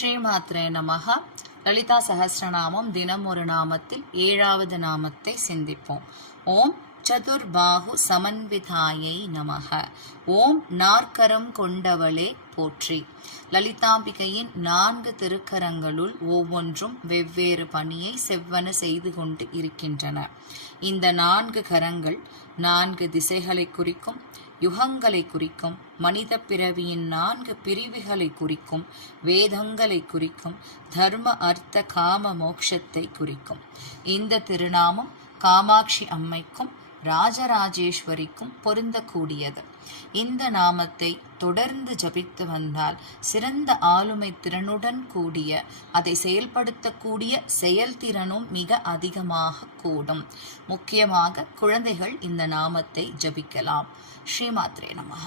ஸ்ரீமாத்ரே நமஹ. லலிதா சஹஸ்ரநாமம் தினம் ஒரு நாமத்தில் 7வது நாமத்தை சிந்திப்போம். ஓம் சதுர்பாஹு சமன்விதாயை நமஹ. ஓம் நாற்கரம் கொண்டவளே போற்றி. லலிதாம்பிகையின் 4 திருக்கரங்களுள் ஒவ்வொன்றும் வெவ்வேறு பணியை செவ்வன செய்து கொண்டு இருக்கின்றன. இந்த 4 கரங்கள் 4 திசைகளை குறிக்கும், யுகங்களை குறிக்கும், மனித பிறவியின் 4 பிரிவுகளை குறிக்கும், வேதங்களை குறிக்கும், தர்ம அர்த்த காம மோட்சத்தை குறிக்கும். இந்த திருநாமம் காமாட்சி அம்மைக்கும் ராஜராஜேஸ்வரிக்கும் பொருந்தக்கூடியது. இந்த நாமத்தை தொடர்ந்து ஜபித்து வந்தால் சிறந்த ஆளுமை திறனுடன் கூடிய அதை செயல்படுத்தக்கூடிய செயல்திறனும் மிக அதிகமாக கூடும். முக்கியமாக குழந்தைகள் இந்த நாமத்தை ஜபிக்கலாம். ஸ்ரீமாத்ரே நமஹ.